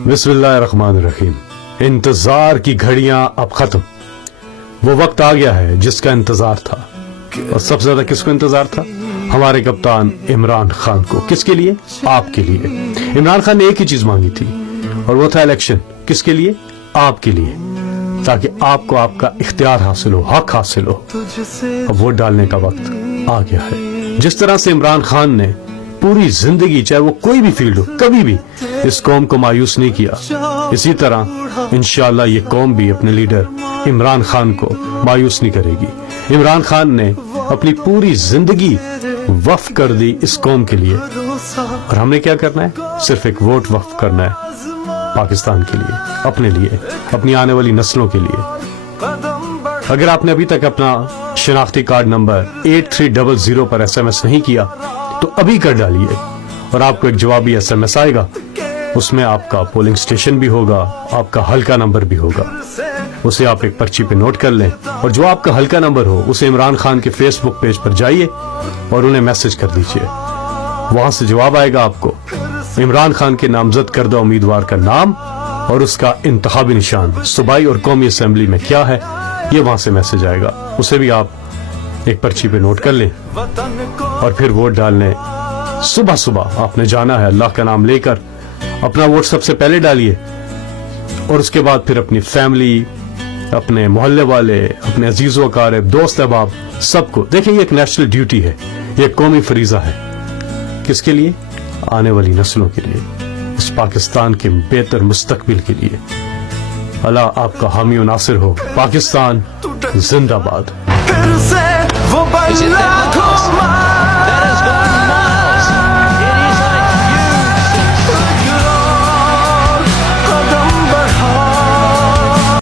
बिस्मिल्लाहिर्रहमानिर्रहीम। इंतजार की घड़ियां अब खत्म, वो वक्त आ गया है जिसका इंतजार था। और सबसे ज्यादा किसको इंतजार था? हमारे कप्तान इमरान खान को। किसके लिए? आपके लिए। इमरान खान ने एक ही चीज मांगी थी और वो था इलेक्शन। किसके लिए? आपके लिए, ताकि आपको आपका इख्तियार हासिल हो, हक हासिल हो। अब वोट डालने का वक्त आ गया है। जिस तरह से इमरान खान ने पूरी जिंदगी, चाहे वो कोई भी फील्ड हो, कभी भी इस कौम को मायूस नहीं किया, इसी तरह इंशाअल्लाह ये कौम भी अपने लीडर इमरान खान को मायूस नहीं करेगी। इमरान खान ने अपनी पूरी जिंदगी वक्फ कर दी इस कौम के लिए, और हमने क्या करना है? सिर्फ एक वोट वक्फ करना है पाकिस्तान के लिए, अपने लिए, अपनी आने वाली नस्लों के लिए। अगर आपने अभी तक अपना शनाख्ती कार्ड नंबर 8300 पर SMS नहीं किया तो अभी कर डालिए, और आपको एक जवाबी SMS आएगा। उसमें आपका पोलिंग स्टेशन भी होगा, आपका हल्का नंबर भी होगा। उसे आप एक पर्ची पे नोट कर लें, और जो आपका हल्का नंबर हो उसे इमरान खान के फेसबुक पेज पर जाइए और उन्हें मैसेज कर दीजिए। वहां से जवाब आएगा आपको, इमरान खान के नामजद करदा उम्मीदवार का नाम और उसका इंतखाबी निशान सूबाई और कौमी असेंबली में क्या है, ये वहां से मैसेज आएगा। उसे भी आप एक पर्ची पे नोट कर लें, और फिर वोट डालने सुबह सुबह आपने जाना है। अल्लाह का नाम लेकर अपना वोट सबसे पहले डालिए, और उसके बाद फिर अपनी फैमिली, अपने मोहल्ले वाले, अपने अजीजों अकारिब, दोस्त अहबाब, सबको। देखिए, ये एक नेशनल ड्यूटी है, ये कौमी फरीजा है। किसके लिए? आने वाली नस्लों के लिए, इस पाकिस्तान के बेहतर मुस्तकबिल के लिए। अल्लाह आपका हामी और नासिर हो। पाकिस्तान जिंदाबाद।